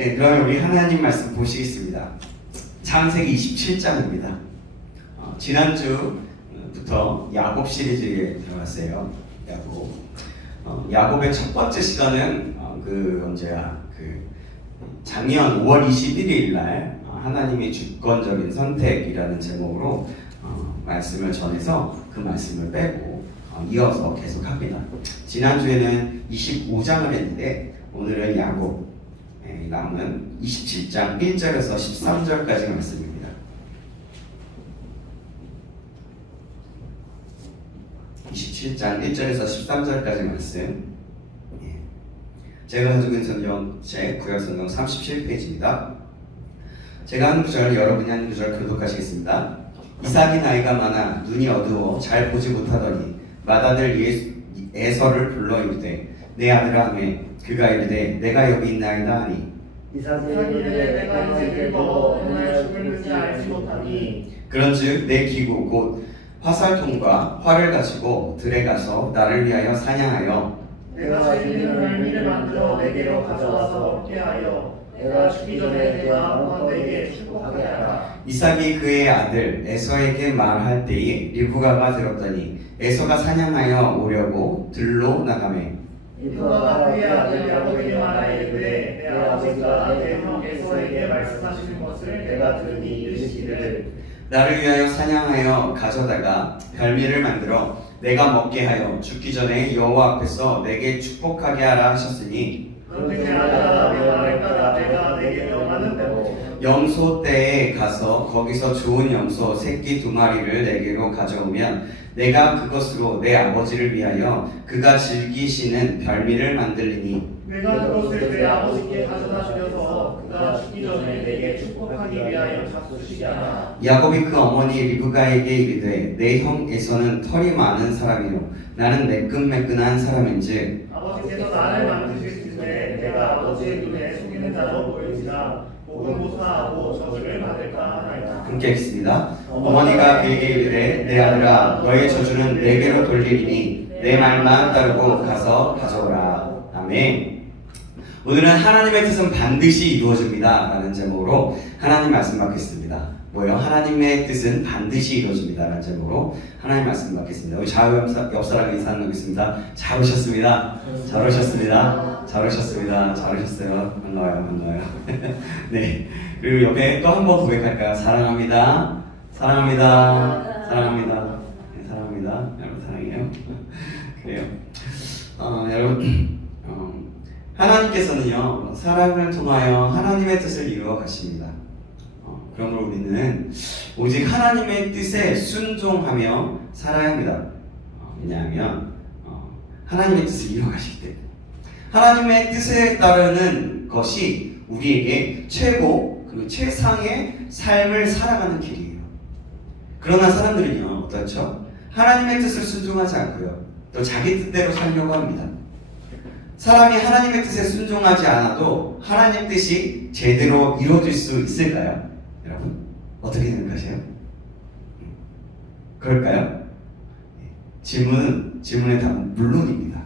네, 그러면 우리 하나님 말씀 보시겠습니다. 창세기 27장입니다. 지난주부터 야곱 시리즈에 들어갔어요. 야곱의 첫 번째 시간은 작년 5월 21일 날 하나님의 주권적인 선택이라는 제목으로 말씀을 전해서 그 말씀을 빼고 이어서 계속합니다. 지난주에는 25장을 했는데 오늘은 야곱 남은 27장 1절에서 13절까지 말씀입니다. 27장 1절에서 13절까지 말씀. 제가 가지고 있는 성경책 구약성경 37페이지입니다. 제가 한 구절, 여러분이 한 구절 교독하시겠습니다. 이삭이 나이가 많아 눈이 어두워 잘 보지 못하더니 맏아들 에서를 불러 이르되 내 아들아 하매 그가 이르되 내가 여기 있나이다 하니 이삭이 이르되 내가 이제 늙어 오늘 죽을는지 알지 못하니 그런즉 내 기구 곧 화살통과 활을 가지고 들에 가서 나를 위하여 사냥하여 내가 있는 열미를 만들어 내게로 가져와서 먹게 하여 내가 죽기 전에 내가 한번 내게 축복하게 하라. 이삭이 그의 아들 에서에게 말할 때에 리브가가 들었더니 에서가 사냥하여 오려고 들로 나가매 리브가가 그의 아들 야곱에게 말하이르되 내 아버지가 내 형 에서에게 말씀하시는 것을 내가 들으니 이르시기를 나를 위하여 사냥하여 가져다가 별미를 만들어 내가 먹게 하여 죽기 전에 여호와 앞에서 내게 축복하게 하라 하셨으니 그런즉 내 아들아 내 말을 따라 내가 내게 명하는 대로 염소 떼에 가서 거기서 좋은 염소 새끼 2마리를 내게로 가져오면 내가 그것으로 내 아버지를 위하여 그가 즐기시는 별미를 만들리니 내가 그것을 내 아버지께 가져다 주려서 그가 죽기 전에 내게 축복하기 위하여 잡수시게 하라. 야곱이 그 어머니 리브가에게 이르되 내 형 에서는 털이 많은 사람이요 나는 매끈매끈한 사람인즉 아버지께서 나를 만드실 때 내가 아버지의 눈에 속이는 자로 보일지라 혹은 모사하고 저주를 받을까 하나이다. 함께 읽습니다. 어머니가 그에게 이르되 내 아들아 너의 저주는 내게로 돌리리니 내 말만 따르고 가서 가져오라. 아멘. 오늘은 하나님의 뜻은 반드시 이루어집니다 라는 제목으로 하나님 말씀 받겠습니다. 뭐요? 하나님의 뜻은 반드시 이루어집니다 라는 제목으로 하나님 말씀 받겠습니다. 우리 좌우 옆 사람 인사하고 있습니다. 잘 오셨습니다. 잘 오셨습니다. 잘 오셨습니다. 잘 오셨어요. 반가워요. 네. 그리고 옆에 또 한 번 고백할까요? 사랑합니다. 사랑합니다. 사랑합니다. 네, 사랑합니다. 여러분 사랑해요. 그래요. 여러분 하나님께서는요 사랑을 통하여 하나님의 뜻을 이루어 가십니다. 그러므로 우리는 오직 하나님의 뜻에 순종하며 살아야 합니다. 왜냐하면 하나님의 뜻을 이루어 가시기 때문에 하나님의 뜻에 따르는 것이 우리에게 최고 그리고 최상의 삶을 살아가는 길이에요. 그러나 사람들은요 어떻죠? 하나님의 뜻을 순종하지 않고요 또 자기 뜻대로 살려고 합니다. 사람이 하나님의 뜻에 순종하지 않아도 하나님 뜻이 제대로 이루어질 수 있을까요? 여러분 어떻게 생각하세요? 그럴까요? 질문의 답은 물론입니다.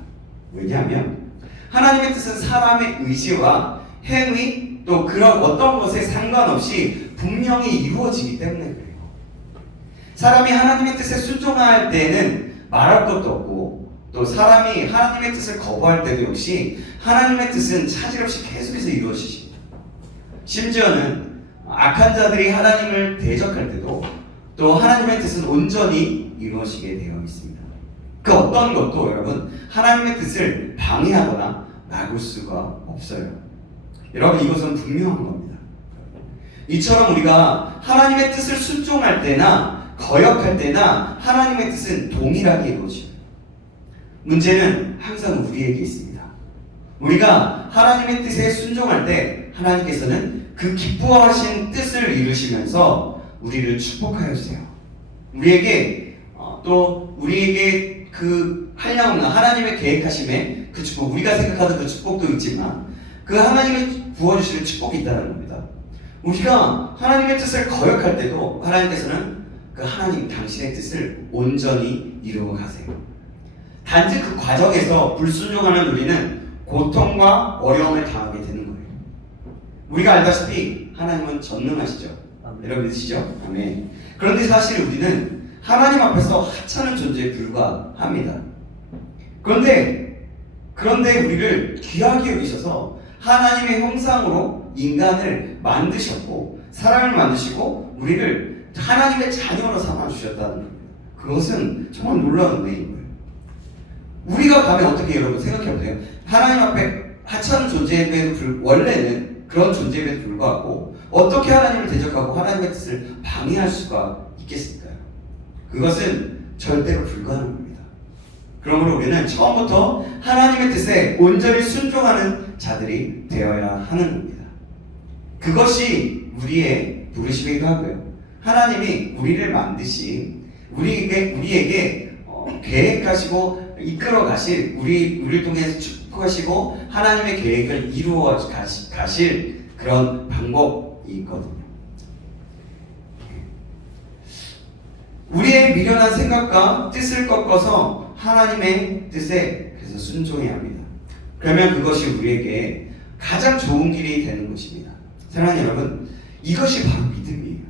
왜냐하면 하나님의 뜻은 사람의 의지와 행위 또 그런 어떤 것에 상관없이 분명히 이루어지기 때문에 그래요. 사람이 하나님의 뜻에 순종할 때는 말할 것도 없고 또 사람이 하나님의 뜻을 거부할 때도 역시 하나님의 뜻은 차질 없이 계속해서 이루어지십니다. 심지어는 악한 자들이 하나님을 대적할 때도 또 하나님의 뜻은 온전히 이루어지게 되어 있습니다. 그 어떤 것도 여러분 하나님의 뜻을 방해하거나 막을 수가 없어요. 여러분 이것은 분명한 겁니다. 이처럼 우리가 하나님의 뜻을 순종할 때나 거역할 때나 하나님의 뜻은 동일하게 이루어집니다. 문제는 항상 우리에게 있습니다. 우리가 하나님의 뜻에 순종할 때 하나님께서는 그 기뻐하신 뜻을 이루시면서 우리를 축복하여 주세요. 우리에게 그 하려는 하나님의 계획하심에 그 축복, 우리가 생각하던 그 축복도 있지만 그 하나님의 부어주시는 축복이 있다는 겁니다. 우리가 하나님의 뜻을 거역할 때도 하나님께서는 그 하나님 당신의 뜻을 온전히 이루어 가세요. 단지 그 과정에서 불순종하는 우리는 고통과 어려움을 당하게 되는 거예요. 우리가 알다시피 하나님은 전능하시죠. 아멘. 여러분 믿으시죠? 아멘. 그런데 사실 우리는 하나님 앞에서 하찮은 존재에 불과합니다. 그런데 우리를 귀하게 여기셔서 하나님의 형상으로 인간을 만드셨고 사람을 만드시고 우리를 하나님의 자녀로 삼아 주셨다는 겁니다. 그것은 정말 놀라운 은혜인 거예요. 우리가 가면 어떻게 여러분 생각해 보세요. 하나님 앞에 하찮은 존재임에도 원래는 그런 존재임에도 불구하고 어떻게 하나님을 대적하고 하나님의 뜻을 방해할 수가 있겠습니까요? 그것은 절대로 불가능한 겁니다. 그러므로 우리는 처음부터 하나님의 뜻에 온전히 순종하는 자들이 되어야 하는 겁니다. 그것이 우리의 부르심이기도 하고요. 하나님이 우리를 만드신 우리에게 계획하시고 이끌어 가실 우리를 통해서 축복하시고 하나님의 계획을 이루어 가실 그런 방법이 있거든요. 우리의 미련한 생각과 뜻을 꺾어서 하나님의 뜻에 그래서 순종해야 합니다. 그러면 그것이 우리에게 가장 좋은 길이 되는 것입니다. 사랑하는 여러분, 이것이 바로 믿음이에요.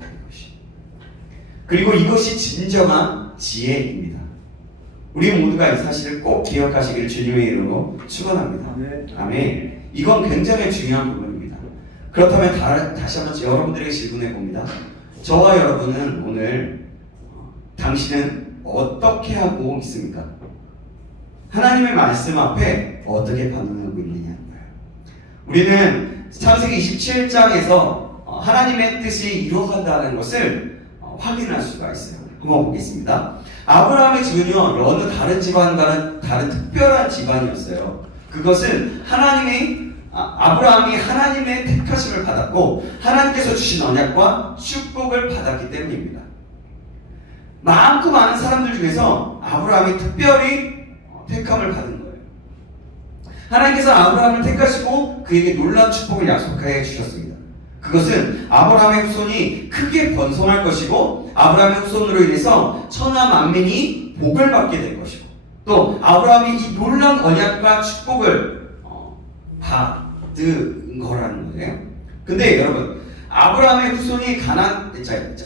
그리고 이것이 진정한 지혜입니다. 우리 모두가 이 사실을 꼭 기억하시기를 주님의 이름으로 축원합니다. 아멘. 이건 굉장히 중요한 부분입니다. 그렇다면 다시 한번 여러분들에게 질문해 봅니다. 저와 여러분은 오늘 당신은 어떻게 하고 있습니까? 하나님의 말씀 앞에 어떻게 반응하고 있느냐는 거예요. 우리는 창세기 27장에서 하나님의 뜻이 이루어간다는 것을 확인할 수가 있어요. 한번 보겠습니다. 아브라함의 집은요 어느 다른 집안과는 다른 특별한 집안이었어요. 그것은 아브라함이 하나님의 택하심을 받았고 하나님께서 주신 언약과 축복을 받았기 때문입니다. 많고 많은 사람들 중에서 아브라함이 특별히 택함을 받은 거예요. 하나님께서 아브라함을 택하시고 그에게 놀라운 축복을 약속해 주셨습니다. 그것은 아브라함의 후손이 크게 번성할 것이고 아브라함의 후손으로 인해서 천하 만민이 복을 받게 될 것이고 또 아브라함이 이 놀라운 언약과 축복을 받은 거라는 거예요. 근데 여러분 아브라함의 후손이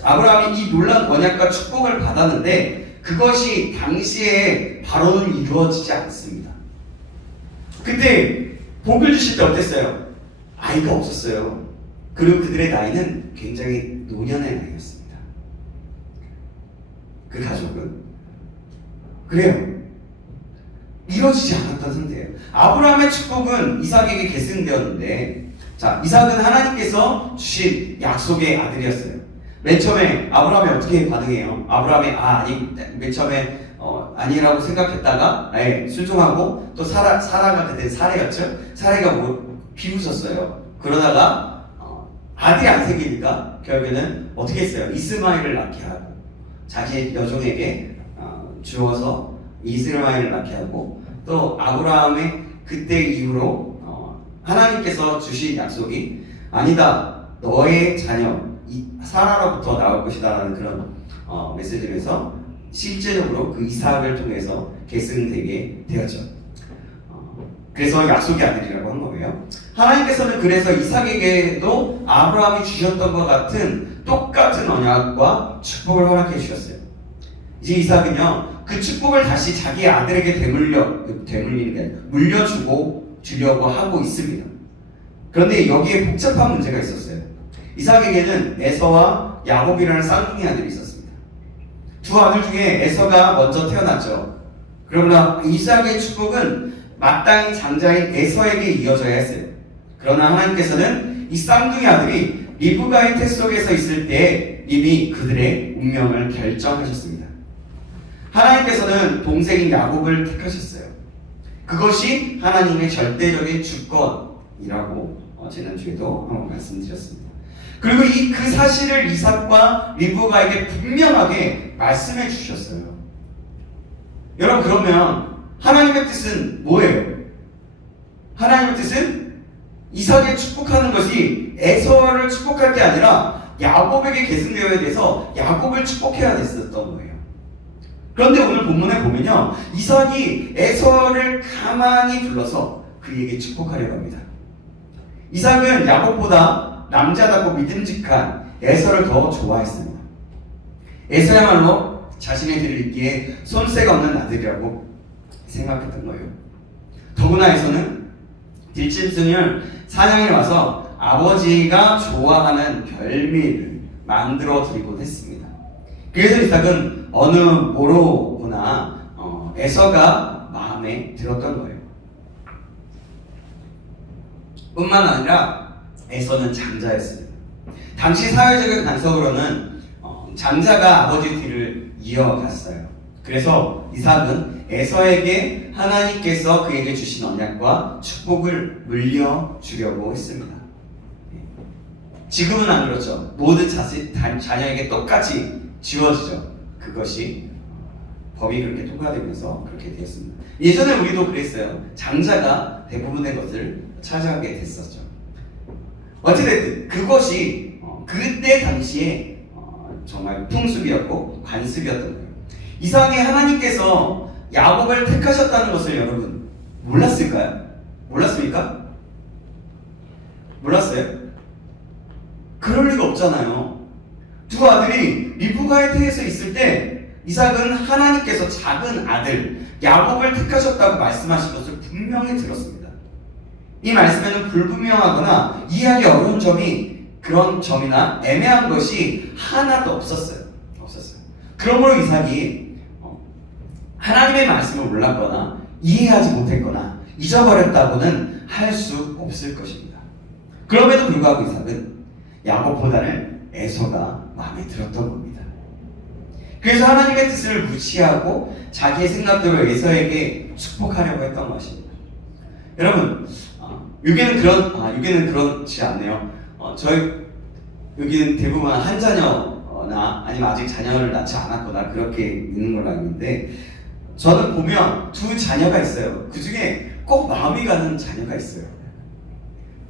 아브라함이 이 놀라운 언약과 축복을 받았는데 그것이 당시에 바로는 이루어지지 않습니다. 근데 복을 주실 때 어땠어요? 아이가 없었어요. 그리고 그들의 나이는 굉장히 노년의 나이였습니다. 그 가족은 그래요. 이루어지지 않았던 상태예요. 아브라함의 축복은 이삭에게 계승되었는데 자, 이삭은 하나님께서 주신 약속의 아들이었어요. 맨 처음에 아브라함이 어떻게 반응해요? 아브라함이 맨 처음에 아니라고 생각했다가 순종하고 또 사라가 그때 사례였죠. 사례가 비웃었어요. 그러다가 아들이 안 생기니까 결국에는 어떻게 했어요? 이스마엘을 낳게 하고 자기 여종에게 주어서 이스마엘을 낳게 하고 또 아브라함의 그때 이후로 하나님께서 주신 약속이 아니다 너의 자녀 사라로부터 나올 것이다 라는 그런 메시지에서 실제적으로 그 이삭을 통해서 계승되게 되었죠. 그래서 약속의 아들이라고 한 거예요. 하나님께서는 그래서 이삭에게도 아브라함이 주셨던 것 같은 똑같은 언약과 축복을 허락해 주셨어요. 이제 이삭은요 그 축복을 다시 자기 아들에게 물려주고 주려고 하고 있습니다. 그런데 여기에 복잡한 문제가 있었어요. 이삭에게는 에서와 야곱이라는 쌍둥이 아들이 있었습니다. 두 아들 중에 에서가 먼저 태어났죠. 그러나 이삭의 축복은 마땅히 장자인 에서에게 이어져야 했어요. 그러나 하나님께서는 이 쌍둥이 아들이 리브가의 태 속에서 있을 때 이미 그들의 운명을 결정하셨습니다. 하나님께서는 동생인 야곱을 택하셨어요. 그것이 하나님의 절대적인 주권이라고 지난주에도 한번 말씀드렸습니다. 그리고 그 사실을 이삭과 리브가에게 분명하게 말씀해 주셨어요. 여러분 그러면 하나님의 뜻은 뭐예요? 하나님의 뜻은 이삭을 축복하는 것이 에서를 축복할 게 아니라 야곱에게 계승되어야 돼서 야곱을 축복해야 됐었던 거예요. 그런데 오늘 본문에 보면요 이삭이 에서를 가만히 불러서 그에게 축복하려고 합니다. 이삭은 야곱보다 남자답고 믿음직한 에서를 더 좋아했습니다. 에서야말로 자신의 뒤를 잇기에 손색 없는 아들이라고 생각했던 거예요. 더구나 에서는 뒷짐승을 사냥해 와서 아버지가 좋아하는 별미를 만들어 드리곤 했습니다. 그래서 이삭은 어느 모로 보나 에서가 마음에 들었던 거예요. 뿐만 아니라 에서는 장자였습니다. 당시 사회적인 관습으로는 장자가 아버지 뒤를 이어갔어요. 그래서 이삭은 에서에게 하나님께서 그에게 주신 언약과 축복을 물려주려고 했습니다. 지금은 안 그렇죠. 모든 자녀에게 똑같이 지워지죠. 그것이 법이 그렇게 통과되면서 그렇게 되었습니다. 예전에 우리도 그랬어요. 장자가 대부분의 것을 차지하게 됐었죠. 어찌됐든 그것이 그때 당시에 정말 풍습이었고 관습이었던 거예요. 이삭이 하나님께서 야곱을 택하셨다는 것을 여러분 몰랐을까요? 몰랐습니까? 몰랐어요? 그럴 리가 없잖아요. 두 아들이 리브가의 태에서 있을 때 이삭은 하나님께서 작은 아들 야곱을 택하셨다고 말씀하신 것을 분명히 들었습니다. 이 말씀에는 불분명하거나 이해하기 어려운 점이 그런 점이나 애매한 것이 하나도 없었어요. 그러므로 이삭이 하나님의 말씀을 몰랐거나 이해하지 못했거나 잊어버렸다고는 할 수 없을 것입니다. 그럼에도 불구하고 이삭은 야곱보다는 에서가 마음에 들었던 겁니다. 그래서 하나님의 뜻을 무시하고 자기의 생각대로 에서에게 축복하려고 했던 것입니다. 여러분, 여기는 그렇지 않네요. 저희 여기는 대부분 한 자녀나 아니면 아직 자녀를 낳지 않았거나 그렇게 있는 걸로 알고 있는데, 저는 보면 두 자녀가 있어요. 그 중에 꼭 마음이 가는 자녀가 있어요.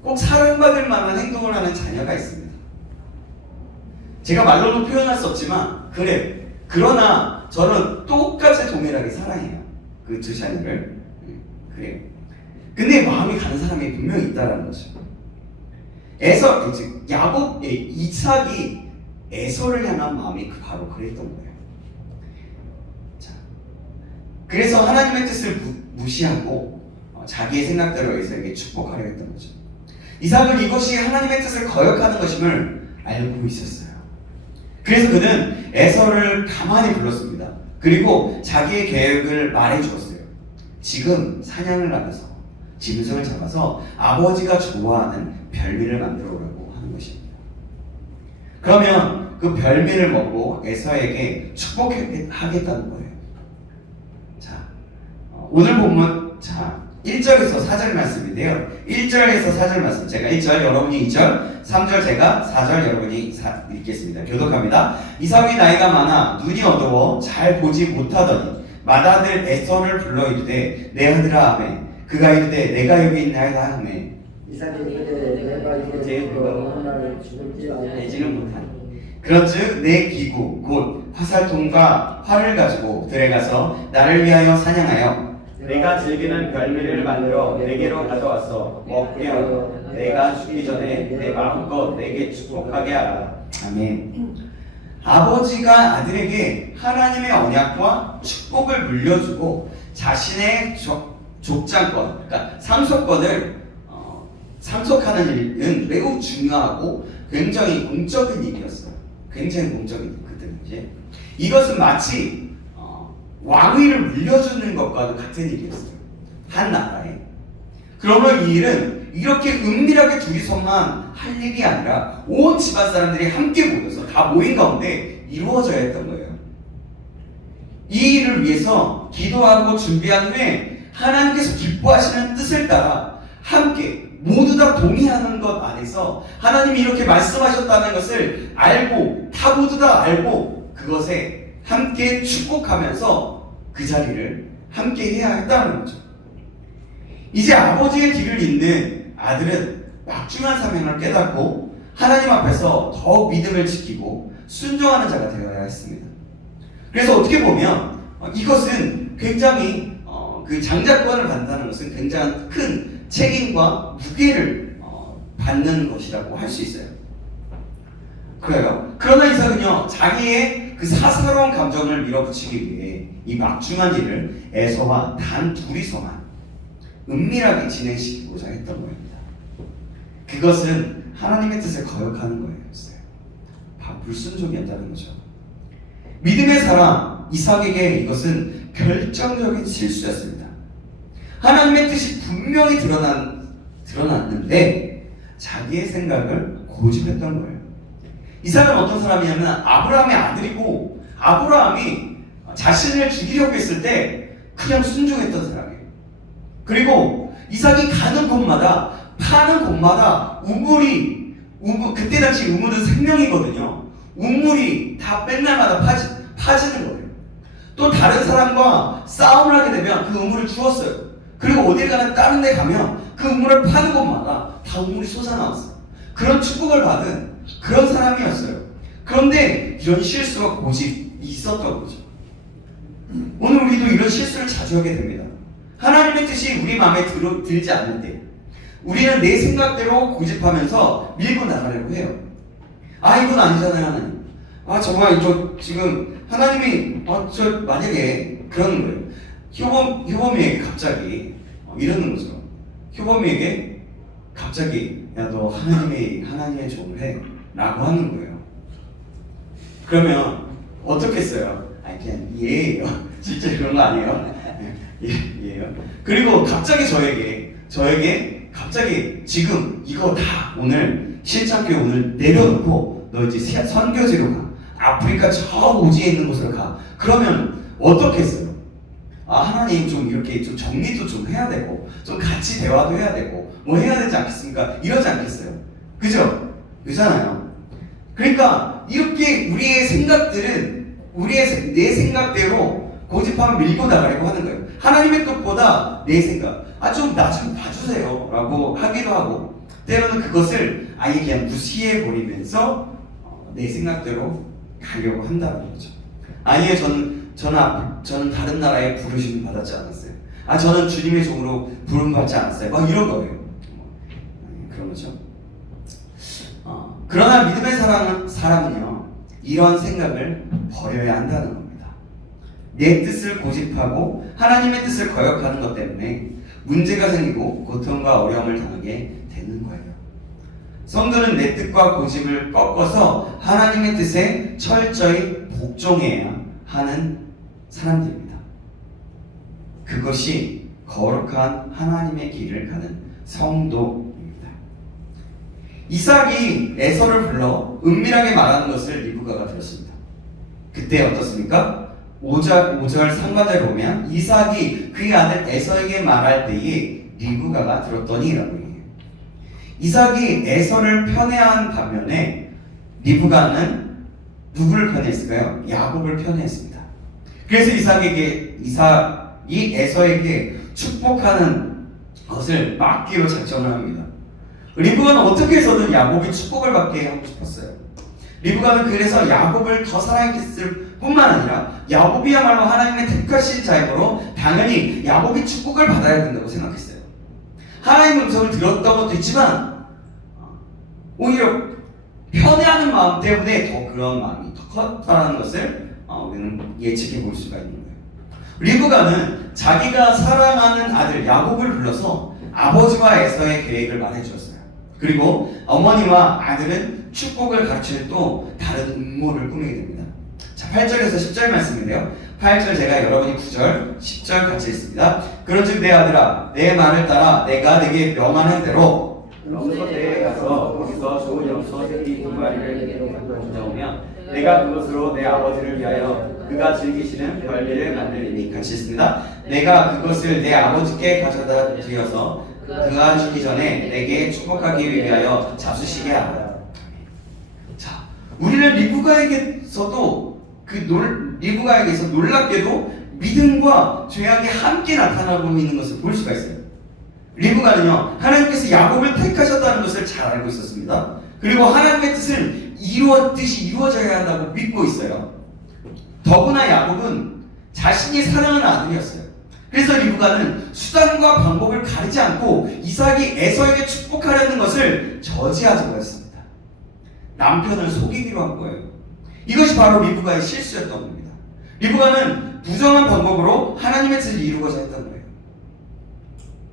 꼭 사랑받을 만한 행동을 하는 자녀가 있습니다. 제가 말로는 표현할 수 없지만 그래. 그러나 저는 똑같이 동일하게 사랑해요. 그 두 자녀를. 그래요. 근데 마음이 가는 사람이 분명히 있다는 거죠. 이삭이 에서를 향한 마음이 바로 그랬던 거예요. 자, 그래서 하나님의 뜻을 무시하고 자기의 생각대로 에서에게 축복하려 했던 거죠. 이삭은 이것이 하나님의 뜻을 거역하는 것임을 알고 있었어요. 그래서 그는 에서를 가만히 불렀습니다. 그리고 자기의 계획을 말해주었어요. 지금 사냥을 나가서 짐승을 잡아서 아버지가 좋아하는 별미를 만들어 오라고 하는 것입니다. 그러면 그 별미를 먹고 에서에게 축복하겠다는 거예요. 자, 오늘 본문 1절에서 4절 말씀인데요. 1절에서 4절 말씀, 제가 1절, 여러분이 2절, 3절 제가, 4절 여러분이 읽겠습니다. 교독합니다. 이삭이 나이가 많아 눈이 어두워 잘 보지 못하더니 맏아들 에서를 불러 이르되 내 아들아 하매 그가 이르되 내가 여기 있나이다 하매 이삭이 이르되 내가 이제 어느 날 죽을지 알지는 못하니 그런즉 내 기구 곧 화살통과 활을 가지고 들에 가서 나를 위하여 사냥하여 내가 즐기는 별미를 만들어 내게로 가져와서 먹게 하고 내가 죽기 전에 내 마음껏 내게 축복하게 하라. 아멘. 아버지가 아들에게 하나님의 언약과 축복을 물려주고 자신의 족장권, 그러니까 상속권을 상속하는 일은 매우 중요하고 굉장히 공적인 일이었어요. 굉장히 공적인 일, 그 당시에. 이것은 마치 왕위를 물려주는 것과도 같은 일이었어요. 한 나라에. 그러면 이 일은 이렇게 은밀하게 둘이서만 할 일이 아니라 온 집안 사람들이 함께 모여서 다 모인 가운데 이루어져야 했던 거예요. 이 일을 위해서 기도하고 준비한 후에 하나님께서 기뻐하시는 뜻을 따라 함께 모두 다 동의하는 것 안에서 하나님이 이렇게 말씀하셨다는 것을 알고 다 모두 다 알고 그것에 함께 축복하면서 그 자리를 함께 해야 했다는 거죠. 이제 아버지의 뒤를 잇는 아들은 막중한 사명을 깨닫고 하나님 앞에서 더욱 믿음을 지키고 순종하는 자가 되어야 했습니다. 그래서 어떻게 보면 이것은 굉장히 그 장자권을 받는다는 것은 굉장히 큰 책임과 무게를 받는 것이라고 할 수 있어요. 그래요. 그러나 이삭은요, 자기의 그 사사로운 감정을 밀어붙이기 위해 이 막중한 일을 에서와 단 둘이서만 은밀하게 진행시키고자 했던 겁니다. 그것은 하나님의 뜻을 거역하는 거였어요. 불순종이었다는 거죠. 믿음의 사람 이삭에게 이것은 결정적인 실수였습니다. 하나님의 뜻이 분명히 드러났는데 자기의 생각을 고집했던 거예요. 이삭은 어떤 사람이냐면 아브라함의 아들이고 아브라함이 자신을 죽이려고 했을 때 그냥 순종했던 사람이에요. 그리고 이삭이 가는 곳마다 파는 곳마다 그때 당시 우물은 생명이거든요. 우물이 다 맨 날마다 파지는 거예요. 또 다른 사람과 싸움을 하게 되면 그 우물을 주웠어요. 그리고 어딜 가나 다른 데 가면 그 우물을 파는 곳마다 다 우물이 솟아나왔어요. 그런 축복을 받은 그런 사람이었어요. 그런데 이런 실수와 고집이 있었던 거죠. 오늘 우리도 이런 실수를 자주 하게 됩니다. 하나님의 뜻이 우리 마음에 들지 않을 때 우리는 내 생각대로 고집하면서 밀고 나가려고 해요. 이건 아니잖아요, 하나님. 정말 저 지금 하나님이 저 만약에 그러는 거예요. 효범이에게 갑자기 이러는 거죠. 효범이에게 갑자기 야 너 하나님의 종을 해 라고 하는 거예요. 그러면 어떻겠어요? 그냥 예예요. 진짜 그런 거 아니에요? 예예요. 그리고 갑자기 저에게 갑자기 지금 이거 다 오늘 실장교회 오늘 내려놓고 너 이제 선교지로 가. 아프리카 저 오지에 있는 곳으로 가. 그러면 어떻겠어요? 하나님 좀 이렇게 좀 정리도 좀 해야 되고 좀 같이 대화도 해야 되고 뭐 해야 되지 않겠습니까? 이러지 않겠어요? 그죠? 그잖아요. 그러니까 이렇게 우리의 생각들은 내 생각대로 고집하면 밀고 나가려고 하는 거예요. 하나님의 뜻보다 내 생각 좀 나 좀 봐주세요 라고 하기도 하고 때로는 그것을 아예 그냥 무시해 버리면서 내 생각대로 가려고 한다는 거죠. 아니에요. 저는 다른 나라에 부르심을 받았지 않았어요. 저는 주님의 종으로 부름 받지 않았어요. 막 이런 거예요. 그런 거죠. 그러나 믿음의 사람은요, 이런 생각을 버려야 한다는 겁니다. 내 뜻을 고집하고 하나님의 뜻을 거역하는 것 때문에 문제가 생기고 고통과 어려움을 당하게 되는 거예요. 성도는 내 뜻과 고집을 꺾어서 하나님의 뜻에 철저히 복종해야 하는 사람들입니다. 그것이 거룩한 하나님의 길을 가는 성도입니다. 이삭이 에서를 불러 은밀하게 말하는 것을 리브가가 들었습니다. 그때 어떻습니까? 5절 상반절에 보면 이삭이 그의 아들 에서에게 말할 때에 리브가가 들었더니 라고 해요. 이삭이 에서를 편애한 반면에 리브가는 누구를 편애했을까요? 야곱을 편애했습니다. 그래서 이삭이 에서에게 축복하는 것을 막기로 작정을 합니다. 리브가는 어떻게 해서든 야곱이 축복을 받게 하고 싶었어요. 리브가는 그래서 야곱을 더 사랑했을 뿐만 아니라 야곱이야말로 하나님의 택하신 자이므로 당연히 야곱이 축복을 받아야 된다고 생각했어요. 하나님의 음성을 들었던 것도 있지만 오히려 편애하는 마음 때문에 더 그런 마음이 더 컸다는 것을 우리는 예측해 볼 수가 있는 거예요. 리브가는 자기가 사랑하는 아들 야곱을 불러서 아버지와 에서의 계획을 말해 주었어요. 그리고 어머니와 아들은 축복을 가르칠 또 다른 음모를 꾸미게 됩니다. 자, 8절에서 10절 말씀인데요. 8절 제가 여러분이 9절, 10절 같이 읽습니다. 그런즉 내 아들아, 내 말을 따라 내가 네게 명하는 대로 염소대에 가서 거기서 좋은 염소 새끼 두 마리를 가져오면 내가 그것으로 내 아버지를 위하여 그가 즐기시는 별미를 만들리니 같이 있습니다. 내가 그것을 내 아버지께 가져다 드려서 그가 죽기 전에 내게 축복하기 위하여 잡수시게 하라. 자, 우리는 리브가에게서 놀랍게도 믿음과 죄악이 함께 나타나고 있는 것을 볼 수가 있어요. 리브가는요, 하나님께서 야곱을 택하셨다는 것을 잘 알고 있었습니다. 그리고 하나님의 뜻이 이루어져야 한다고 믿고 있어요. 더구나 야곱은 자신이 사랑하는 아들이었어요. 그래서 리브가는 수단과 방법을 가리지 않고 이삭이 에서에게 축복하려는 것을 저지하자고 했습니다. 남편을 속이기로 한 거예요. 이것이 바로 리브가의 실수였던 겁니다. 리브가는 부정한 방법으로 하나님의 뜻을 이루고자 했던 거예요.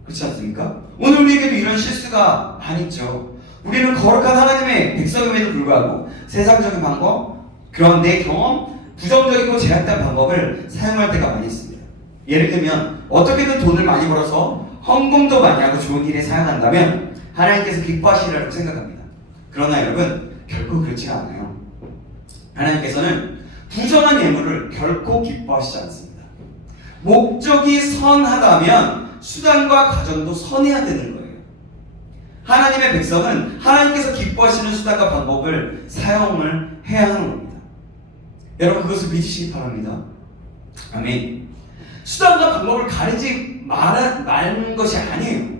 그렇지 않습니까? 오늘 우리에게도 이런 실수가 많이 있죠. 우리는 거룩한 하나님의 백성임에도 불구하고 세상적인 방법, 그런 내 경험, 부정적이고 제약된 방법을 사용할 때가 많이 있습니다. 예를 들면 어떻게든 돈을 많이 벌어서 헌금도 많이 하고 좋은 일에 사용한다면 하나님께서 기뻐하시리라고 생각합니다. 그러나 여러분, 결코 그렇지가 않아요. 하나님께서는 부정한 예물을 결코 기뻐하시지 않습니다. 목적이 선하다면 수단과 과정도 선해야 되는 거예요. 하나님의 백성은 하나님께서 기뻐하시는 수단과 방법을 사용을 해야 하는 겁니다. 여러분, 그것을 믿으시기 바랍니다. 아멘. 수단과 방법을 가리지 말는 것이 아니에요.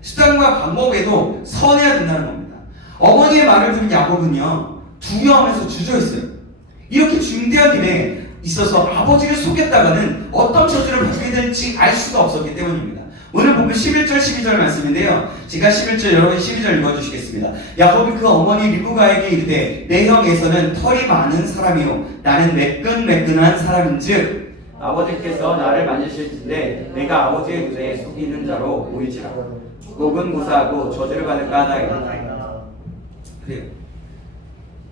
수단과 방법에도 선해야 된다는 겁니다. 어머니의 말을 들은 야곱은요, 두려움에서 주저했어요. 이렇게 중대한 일에 있어서 아버지를 속였다가는 어떤 처지를 받게 될지 알 수가 없었기 때문입니다. 오늘 보면 11절 12절 말씀인데요, 제가 11절 여러분이 12절 읽어주시겠습니다. 야곱이 그 어머니 리브가에게 이르되 내 형 에서는 털이 많은 사람이요 나는 매끈매끈한 사람인즉 아버지께서 나를 만지실진데 내가 아버지의 눈에 속이는 자로 보이지라. 목은 고사하고 저주를 받을까 하나이다. 그래요.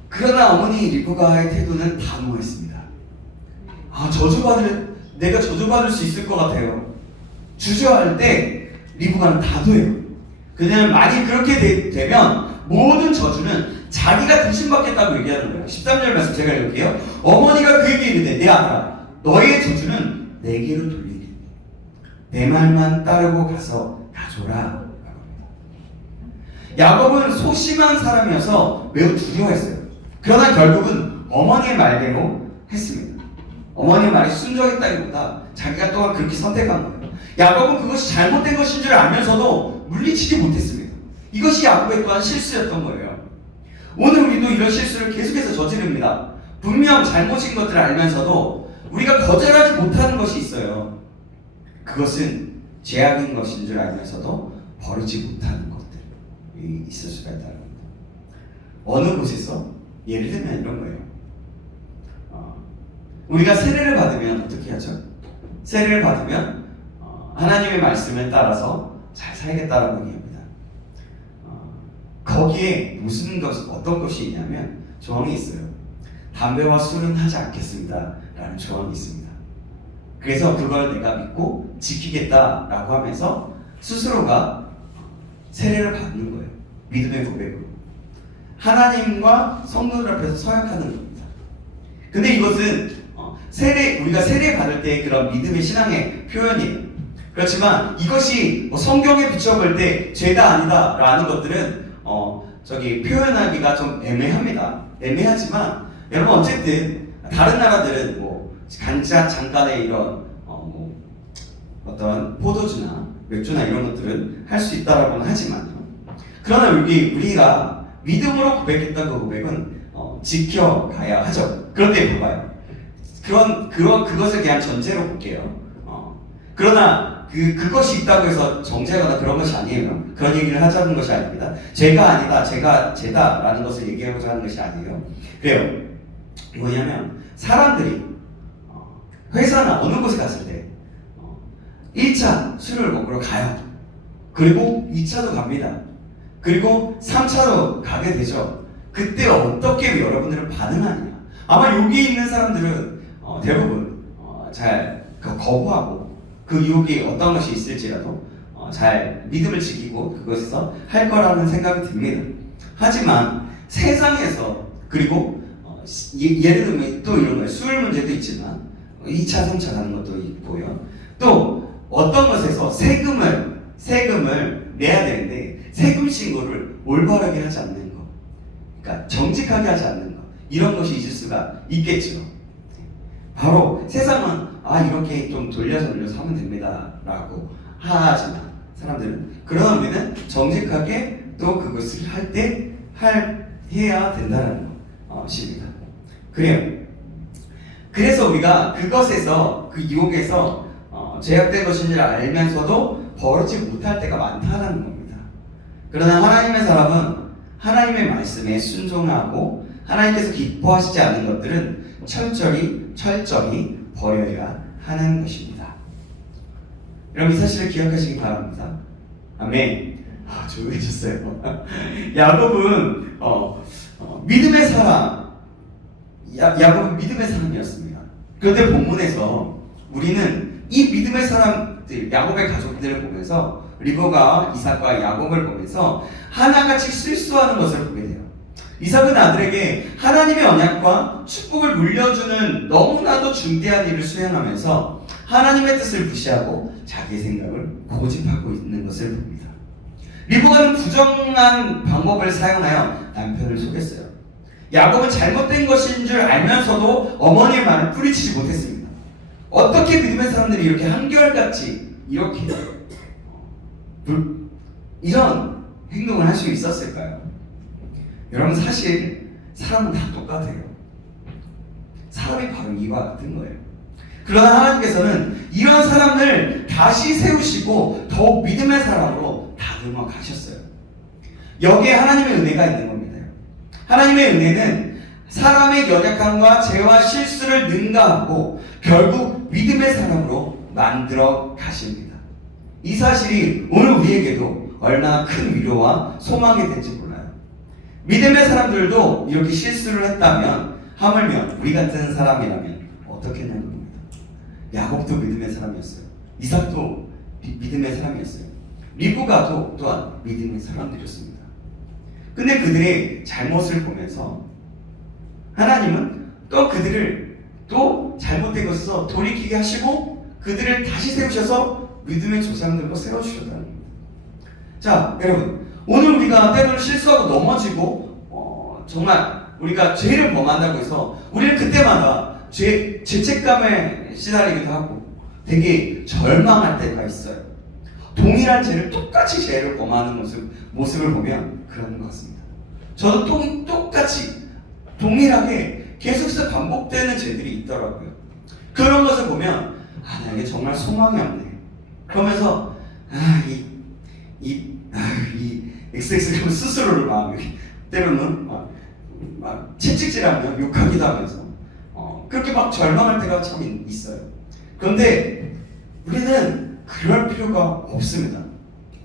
그러나 어머니 리브가의 태도는 단호했습니다. 내가 저주받을 수 있을 것 같아요. 주저할 때 리브가는 다도해요. 그냥 만약 그렇게 되면 모든 저주는 자기가 대신받겠다고 얘기하는 거예요. 13절 말씀 제가 읽을게요. 어머니가 그에게 이르되 내 아들아 너의 저주는 내게로 돌리리. 내 말만 따르고 가서 가져라. 야곱은 소심한 사람이어서 매우 두려워했어요. 그러나 결국은 어머니의 말대로 했습니다. 어머니의 말이 순종했다기보다 자기가 또한 그렇게 선택한 거예요. 야곱은 그것이 잘못된 것인 줄 알면서도 물리치지 못했습니다. 이것이 야곱의 또한 실수였던 거예요. 오늘 우리도 이런 실수를 계속해서 저지릅니다. 분명 잘못인 것들을 알면서도 우리가 거절하지 못하는 것이 있어요. 그것은 죄악인 것인 줄 알면서도 버리지 못하는 것들이 있을 수가 있다는 겁니다. 어느 곳에서 예를 들면 이런 거예요. 우리가 세례를 받으면 어떻게 하죠? 세례를 받으면 하나님의 말씀을 따라서 잘 살겠다라고 얘기합니다. 거기에 어떤 것이 있냐면 조항이 있어요. 담배와 술은 하지 않겠습니다 라는 조항이 있습니다. 그래서 그걸 내가 믿고 지키겠다라고 하면서 스스로가 세례를 받는 거예요. 믿음의 고백으로 하나님과 성도들 앞에서 서약하는 겁니다. 근데 이것은 우리가 세례 받을 때 그런 믿음의 신앙의 표현이에요. 그렇지만 이것이 성경에 비춰볼 때 죄다 아니다 라는 것들은 표현하기가 좀 애매합니다. 애매하지만 여러분 어쨌든 다른 나라들은 잠깐의 이런 어떤 포도주나 맥주나 이런 것들은 할 수 있다라고는 하지만요. 그러나 우리가 믿음으로 고백했던 그 고백은 지켜가야 하죠. 그런데 봐봐요. 그것을 그냥 전제로 볼게요. 그러나 그것이 있다고 해서 정죄하거나 그런 것이 아니에요. 그런 얘기를 하자는 것이 아닙니다. 죄가 아니다, 죄다라는 것을 얘기하고자 하는 것이 아니에요. 그래요. 뭐냐면 사람들이 회사나 어느 곳에 갔을 때 1차 술을 먹으러 가요. 그리고 2차도 갑니다. 그리고 3차도 가게 되죠. 그때 어떻게 여러분들은 반응하느냐. 아마 여기 있는 사람들은 대부분 잘 거부하고 그 유혹이 어떤 것이 있을지라도 잘 믿음을 지키고 그것에서 할 거라는 생각이 듭니다. 하지만 세상에서 그리고 예를 들면 또 이런 거예요. 술 문제도 있지만 2차, 3차 가는 것도 있고요. 또 어떤 것에서 세금을 내야 되는데 세금 신고를 올바르게 하지 않는 것, 그러니까 정직하게 하지 않는 것, 이런 것이 있을 수가 있겠죠. 바로 세상은 이렇게 좀 돌려서 하면 됩니다 라고 하지만 사람들은 그러나 우리는 정직하게 또 그것을 해야 된다는 것입니다. 그래요. 그래서 우리가 그것에서 그 유혹에서 제약된 것인 줄 알면서도 버리지 못할 때가 많다는 겁니다. 그러나 하나님의 사람은 하나님의 말씀에 순종하고 하나님께서 기뻐하시지 않는 것들은 철저히 버려야 하는 것입니다. 여러분 이 사실을 기억하시기 바랍니다. 아멘. 조용해졌어요. 야곱은 믿음의 사람, 야곱은 믿음의 사람이었습니다. 그런데 본문에서 우리는 이 믿음의 사람들, 야곱의 가족들을 보면서 리브가 이삭과 야곱을 보면서 하나같이 실수하는 것을 보게 돼요. 이삭은 아들에게 하나님의 언약과 축복을 물려주는 너무나도 중대한 일을 수행하면서 하나님의 뜻을 무시하고 자기 생각을 고집하고 있는 것을 봅니다. 리브가는 부정한 방법을 사용하여 남편을 속였어요. 야곱은 잘못된 것인 줄 알면서도 어머니의 말을 뿌리치지 못했습니다. 어떻게 믿음의 사람들이 이렇게 한결같이 이렇게 이런 행동을 할 수 있었을까요? 여러분 사실 사람은 다 똑같아요. 사람이 바로 이와 같은 거예요. 그러나 하나님께서는 이런 사람을 다시 세우시고 더욱 믿음의 사람으로 다듬어 가셨어요. 여기에 하나님의 은혜가 있는 겁니다. 하나님의 은혜는 사람의 연약함과 죄와 실수를 능가하고 결국 믿음의 사람으로 만들어 가십니다. 이 사실이 오늘 우리에게도 얼마나 큰 위로와 소망이 될지 몰라요. 믿음의 사람들도 이렇게 실수를 했다면 하물며 우리 같은 사람이라면 어떻게 했냐는 겁니다. 야곱도 믿음의 사람이었어요. 이삭도 믿음의 사람이었어요. 리브가도 또한 믿음의 사람들이었습니다. 근데 그들의 잘못을 보면서 하나님은 또 그들을 또 잘못된 것에서 돌이키게 하시고 그들을 다시 세우셔서 믿음의 조상들로 세워주셨다는 겁니다. 자, 여러분 오늘 우리가 때로는 실수하고 넘어지고 정말 우리가 죄를 범한다고 해서 우리는 그때마다 죄책감에 시달리기도 하고 되게 절망할 때가 있어요. 동일한 죄를 똑같이 죄를 범하는 모습을 보면 그런 것 같습니다. 저도 똑같이 동일하게 계속해서 반복되는 죄들이 있더라고요. 그런 것을 보면 나에게 정말 소망이 없네. 그러면서 이 XX가 스스로를 막 때로는 막 채찍질하며 욕하기도 하면서 그렇게 막 절망할 때가 참 있어요. 그런데 우리는 그럴 필요가 없습니다.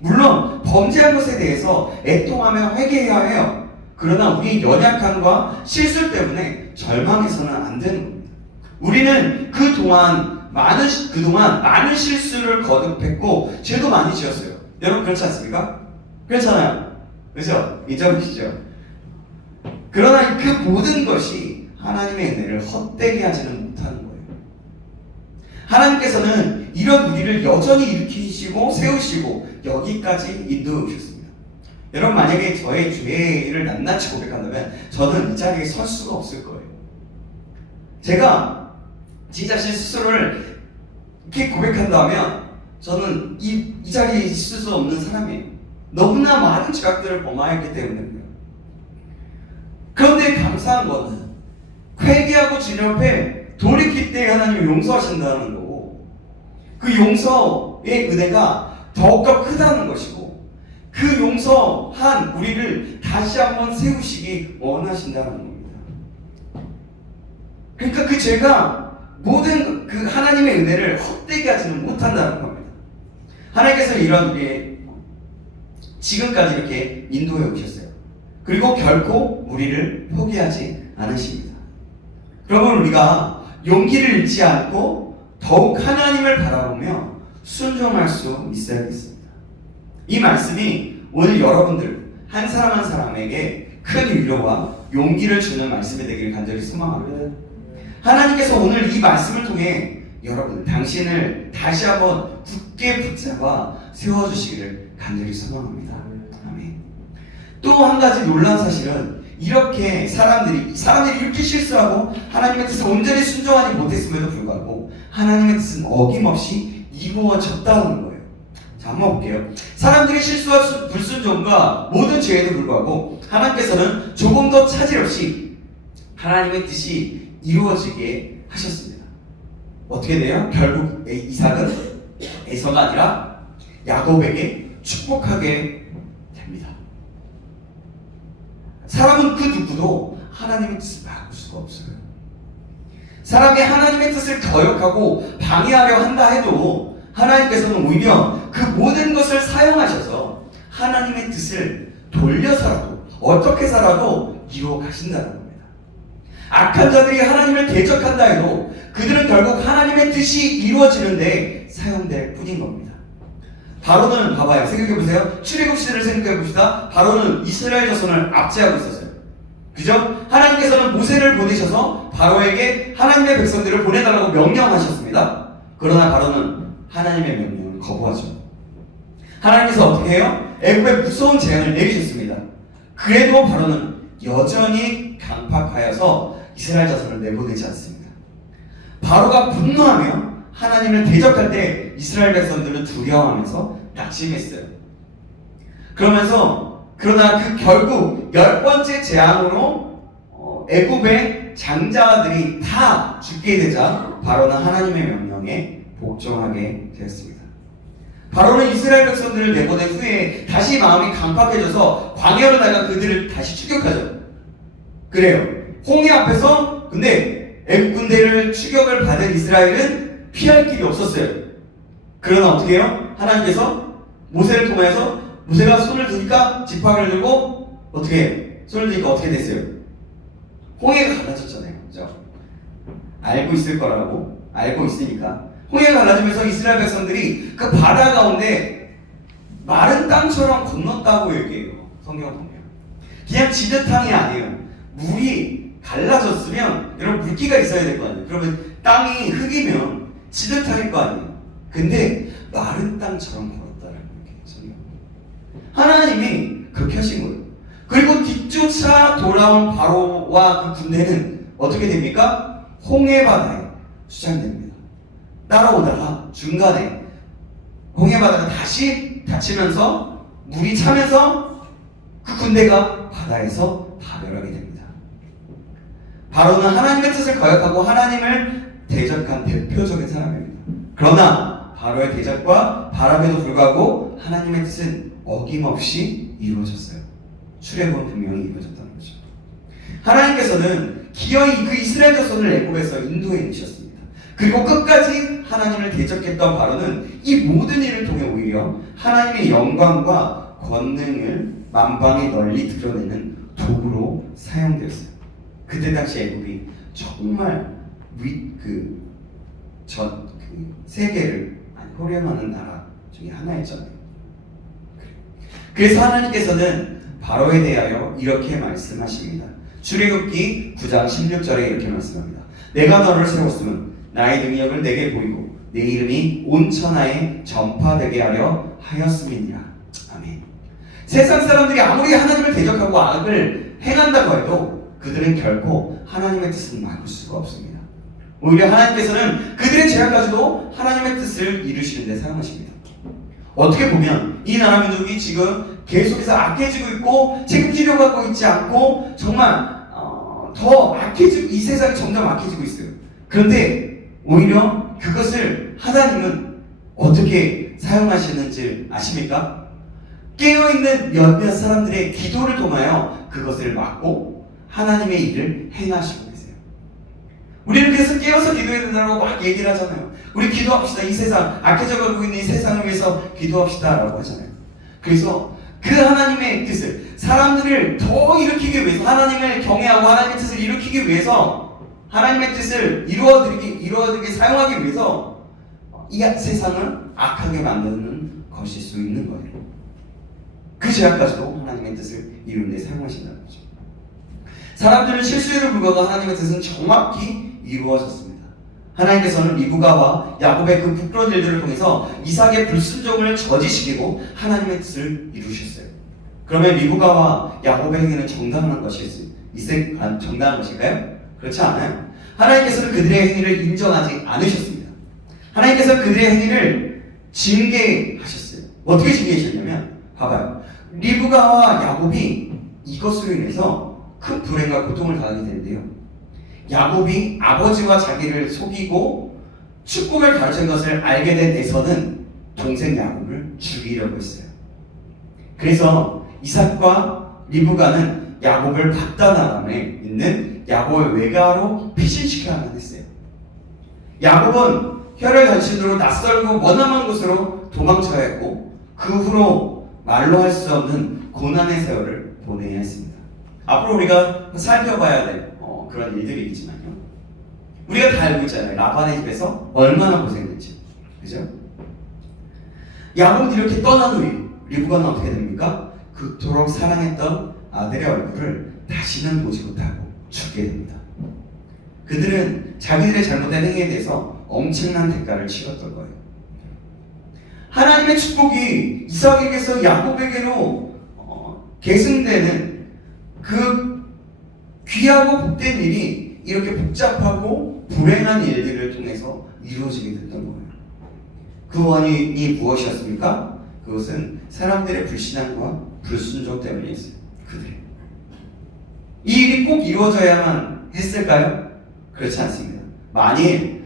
물론 범죄한 것에 대해서 애통하며 회개해야 해요. 그러나 우리의 연약함과 실수 때문에 절망해서는 안 되는 겁니다. 우리는 그동안 많은 실수를 거듭했고 죄도 많이 지었어요. 여러분 그렇지 않습니까? 그렇잖아요. 그렇죠? 인정하시죠? 그러나 그 모든 것이 하나님의 은혜를 헛되게 하지는 못하는 거예요. 하나님께서는 이런 우리를 여전히 일으키시고 세우시고 여기까지 인도해 오셨습니다. 여러분 만약에 저의 죄를 낱낱이 고백한다면 저는 이 자리에 설 수가 없을 거예요. 제가 제 자신 스스로를 이렇게 고백한다면 저는 이 자리에 있을 수 없는 사람이에요. 너무나 많은 죄악들을 범하였기 때문에요. 그런데 감사한 거는 회개하고 주님 앞에 돌이킬 때 하나님이 용서하신다는 거고 그 용서의 은혜가 더욱더 크다는 것이고 그 용서한 우리를 다시 한번 세우시기 원하신다는 겁니다. 그러니까 그 죄가 모든 그 하나님의 은혜를 헛되게 하지는 못한다는 겁니다. 하나님께서 이런 우리의 지금까지 이렇게 인도해 오셨어요. 그리고 결코 우리를 포기하지 않으십니다. 그러면 우리가 용기를 잃지 않고 더욱 하나님을 바라보며 순종할 수 있어야겠습니다. 이 말씀이 오늘 여러분들 한 사람 한 사람에게 큰 위로와 용기를 주는 말씀이 되기를 간절히 소망합니다. 하나님께서 오늘 이 말씀을 통해 여러분 당신을 다시 한번 굳게 붙잡아 세워주시기를 간절히 소망합니다. 아멘. 또 한 가지 놀라운 사실은 이렇게 사람들이 이렇게 실수하고 하나님의 뜻을 온전히 순종하지 못했음에도 불구하고 하나님의 뜻은 어김없이 이루어졌다는 거예요. 자, 한번 볼게요. 사람들이 실수와 불순종과 모든 죄에도 불구하고 하나님께서는 조금 더 차질 없이 하나님의 뜻이 이루어지게 하셨습니다. 어떻게 돼요? 결국 이삭은 에서가 아니라 야곱에게 축복하게 됩니다. 사람은 그 누구도 하나님의 뜻을 막을 수가 없어요. 사람이 하나님의 뜻을 거역하고 방해하려 한다 해도 하나님께서는 오히려 그 모든 것을 사용하셔서 하나님의 뜻을 돌려서라도 어떻게 살아도 이루어 가신다는 겁니다. 악한 자들이 하나님을 대적한다 해도 그들은 결국 하나님의 뜻이 이루어지는데 사용될 뿐인 겁니다. 바로는 봐봐요. 생각해보세요. 출애굽 시대를 생각해봅시다. 바로는 이스라엘 자손을 압제하고 있었어요. 그죠? 하나님께서는 모세를 보내셔서 바로에게 하나님의 백성들을 보내달라고 명령하셨습니다. 그러나 바로는 하나님의 명령을 거부하죠. 하나님께서 어떻게 해요? 애굽에 무서운 재앙을 내리셨습니다. 그래도 바로는 여전히 강팍하여서 이스라엘 자손을 내보내지 않습니다. 바로가 분노하며 하나님을 대적할 때 이스라엘 백성들은 두려워하면서 낙심했어요. 그러나 그 결국 10번째 재앙으로 애굽의 장자들이 다 죽게 되자 바로는 하나님의 명령에 복종하게 되었습니다. 바로는 이스라엘 백성들을 내보낸 후에 다시 마음이 강팍해져서 광야로 나가 그들을 다시 추격하죠. 그래요. 홍해 앞에서 근데 애굽 군대를 추격을 받은 이스라엘은 피할 길이 없었어요. 그러나 어떻게 해요? 하나님께서 모세를 통하여서 모세가 손을 드니까 지팡이를 들고 어떻게 해요? 손을 드니까 어떻게 됐어요? 홍해가 갈라졌잖아요. 그죠? 알고 있을 거라고 알고 있으니까 홍해가 갈라지면서 이스라엘 백성들이 그 바다 가운데 마른 땅처럼 건넜다고 얘기해요. 성경을 보면 그냥 지드탕이 아니에요. 물이 갈라졌으면 여러분 물기가 있어야 될 거 아니에요. 그러면 땅이 흙이면 지드탕일 거 아니에요. 근데 마른 땅처럼 걸었다라는 얘기예요. 성경. 하나님이 그렇게 하신 거예요. 그리고 뒤쫓아 돌아온 바로와 그 군대는 어떻게 됩니까? 홍해 바다에 수장됩니다. 따라오다가 중간에 홍해 바다가 다시 닫히면서 물이 차면서 그 군대가 바다에서 파멸하게 됩니다. 바로는 하나님의 뜻을 거역하고 하나님을 대적한 대표적인 사람입니다. 그러나 바로의 대적과 바람에도 불구하고 하나님의 뜻은 어김없이 이루어졌어요. 출애굽은 분명히 이루어졌다는 거죠. 하나님께서는 기어이 그 이스라엘 자손을 애굽에서 인도해 내셨습니다. 그리고 끝까지 하나님을 대적했던 바로는 이 모든 일을 통해 오히려 하나님의 영광과 권능을 만방에 널리 드러내는 도구로 사용되었어요. 그때 당시 애굽이 정말 세계를 호령하는 나라 중에 하나였잖아요. 그래서 하나님께서는 바로에 대하여 이렇게 말씀하십니다. 출애굽기 9장 16절에 이렇게 말씀합니다. 내가 너를 세웠으면 나의 능력을 내게 보이고 내 이름이 온 천하에 전파되게 하려 하였음이니라. 아멘. 세상 사람들이 아무리 하나님을 대적하고 악을 행한다고 해도 그들은 결코 하나님의 뜻을 막을 수가 없습니다. 오히려 하나님께서는 그들의 죄악까지도 하나님의 뜻을 이루시는 데 사용하십니다. 어떻게 보면 이 나라 민족이 지금 계속해서 악해지고 있고 책임지려고 하고 있지 않고 정말 더 악해지고 이 세상이 점점 악해지고 있어요. 그런데 오히려 그것을 하나님은 어떻게 사용하시는지 아십니까? 깨어있는 몇몇 사람들의 기도를 통하여 그것을 막고 하나님의 일을 행하시고 계세요. 우리는 그래서 깨어서 기도해야 된다고 막 얘기를 하잖아요. 우리 기도합시다. 이 세상 악해져가고 있는 이 세상을 위해서 기도합시다 라고 하잖아요. 그래서 그 하나님의 뜻을 사람들을 더 일으키기 위해서 하나님을 경외하고 하나님의 뜻을 일으키기 위해서 하나님의 뜻을 이루어드리게 사용하기 위해서 이 세상을 악하게 만드는 것일 수 있는 거예요. 그 죄악까지도 하나님의 뜻을 이루는 데 사용하신다는 거죠. 사람들은 실수에도 불구하고 하나님의 뜻은 정확히 이루어졌습니다. 하나님께서는 리브가와 야곱의 그 부끄러운 일들을 통해서 이삭의 불순종을 저지시키고 하나님의 뜻을 이루셨어요. 그러면 리브가와 야곱의 행위는 정당한 것일까요? 그렇지 않아요. 하나님께서는 그들의 행위를 인정하지 않으셨습니다. 하나님께서는 그들의 행위를 징계하셨어요. 어떻게 징계하셨냐면 봐봐요. 리브가와 야곱이 이것으로 인해서 큰 불행과 고통을 당하게 되는데요. 야곱이 아버지와 자기를 속이고 축복을 가르친 것을 알게 된 에서는 동생 야곱을 죽이려고 했어요. 그래서 이삭과 리브가는 야곱을 바다나람에 있는 야곱의 외가로 피신시켜야만 했어요. 야곱은 혈혈 단신으로 낯설고 머나먼 곳으로 도망쳐야 했고 그 후로 말로 할 수 없는 고난의 세월을 보내야 했습니다. 앞으로 우리가 살펴봐야 될 그런 일들이겠지만요. 우리가 다 알고 있잖아요. 라반의 집에서 얼마나 고생했지. 그죠? 야곱은 이렇게 떠난 후에 리브가는 어떻게 됩니까? 그토록 사랑했던 아들의 얼굴을 다시는 보지 못하고 죽게 됩니다. 그들은 자기들의 잘못된 행위에 대해서 엄청난 대가를 치렀던 거예요. 하나님의 축복이 이삭에게서 야곱에게로 계승되는 그 귀하고 복된 일이 이렇게 복잡하고 불행한 일들을 통해서 이루어지게 됐던 거예요. 그 원인이 무엇이었습니까? 그것은 사람들의 불신앙과 불순종 때문이었어요. 그들이. 이 일이 꼭 이루어져야만 했을까요? 그렇지 않습니다. 만일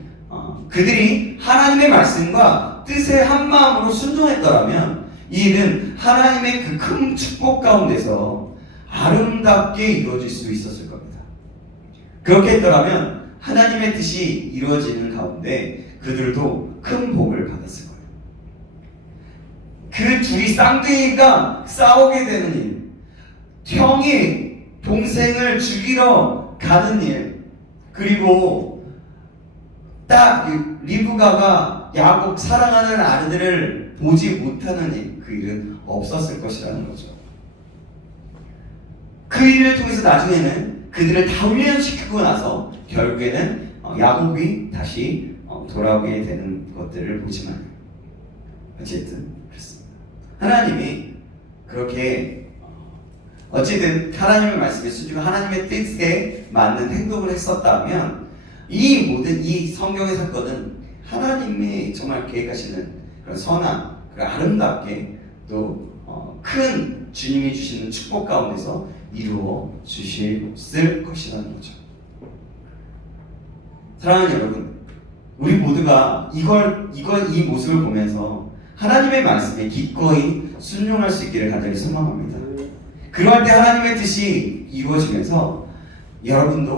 그들이 하나님의 말씀과 뜻에 한 마음으로 순종했더라면 이 일은 하나님의 그 큰 축복 가운데서 아름답게 이루어질 수 있었을 겁니다. 그렇게 했더라면 하나님의 뜻이 이루어지는 가운데 그들도 큰 복을 받았을 거예요. 그 둘이 쌍둥이가 싸우게 되는 일, 형이 동생을 죽이러 가는 일, 그리고 딱 리브가가 야곱 사랑하는 아들을 보지 못하는 일, 그 일은 없었을 것이라는 거죠. 그 일을 통해서 나중에는 그들을 다 훈련시키고 나서 결국에는 야곱이 다시 돌아오게 되는 것들을 보지만 어쨌든 그렇습니다. 하나님이 그렇게 어쨌든 하나님의 말씀에 순종하고 하나님의 뜻에 맞는 행동을 했었다면 이 모든 이 성경의 사건은 하나님이 정말 계획하시는 그런 선한 그런 아름답게 또 큰 주님이 주시는 축복 가운데서 이루어 주실 것이라는 거죠. 사랑하는 여러분, 우리 모두가 이 모습을 보면서 하나님의 말씀에 기꺼이 순종할 수 있기를 간절히 소망합니다. 그러할 때 하나님의 뜻이 이루어지면서 여러분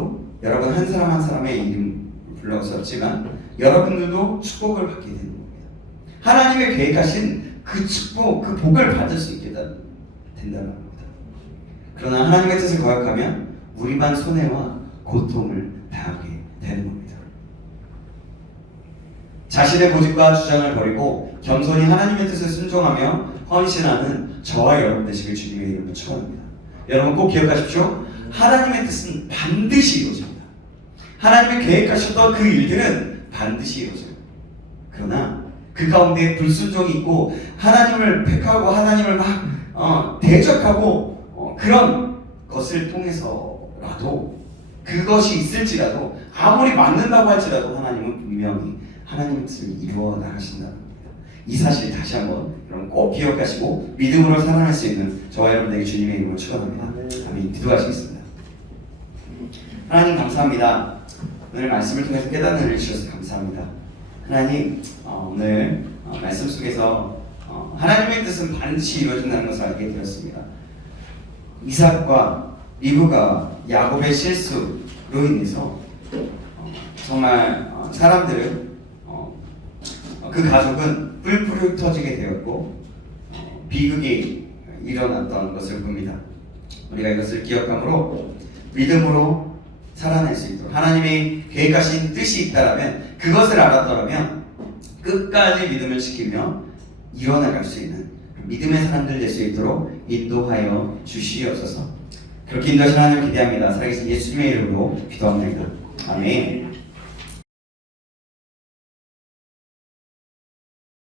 한 사람 한 사람의 이름 불러서지만 여러분들도 축복을 받게 되는 겁니다. 하나님의 계획하신 그 축복, 그 복을 받을 수 있게 된다는 겁니다. 그러나 하나님의 뜻을 거역하면 우리만 손해와 고통을 당하게 되는 겁니다. 자신의 고집과 주장을 버리고 겸손히 하나님의 뜻을 순종하며 헌신하는 저와 여러분 되시길 주님의 이름으로 축원합니다. 여러분 꼭 기억하십시오. 하나님의 뜻은 반드시 이루어집니다. 하나님이 계획하셨던 그 일들은 반드시 이루어져요. 그러나 그 가운데 불순종이 있고 하나님을 팩하고 하나님을 막 대적하고 그런 것을 통해서라도 그것이 있을지라도 아무리 맞는다고 할지라도 하나님은 분명히 하나님의 뜻을 이루어 나가신다는 겁니다. 이 사실 다시 한번 여러분 꼭 기억하시고 믿음으로 살아날 수 있는 저와 여러분에게 주님의 이름으로 축원합니다. 아멘. 기도하시겠습니다. 하나님 감사합니다. 오늘 말씀을 통해서 깨닫는 은혜를 주셔서 감사합니다. 하나님 오늘 말씀 속에서 하나님의 뜻은 반드시 이루어진다는 것을 알게 되었습니다. 이삭과 리브가 야곱의 실수로 인해서 정말 사람들은 그 가족은 뿔뿔이 흩어지게 되었고 비극이 일어났던 것을 봅니다. 우리가 이것을 기억함으로 믿음으로 살아낼 수 있도록 하나님이 계획하신 뜻이 있다라면 그것을 알았더라면 끝까지 믿음을 지키며 이뤄나갈 수 있는 믿음의 사람들 될 수 있도록 인도하여 주시옵소서. 그렇게 인도하시는 하나님을 기대합니다. 살아계신 예수님의 이름으로 기도합니다. 아멘.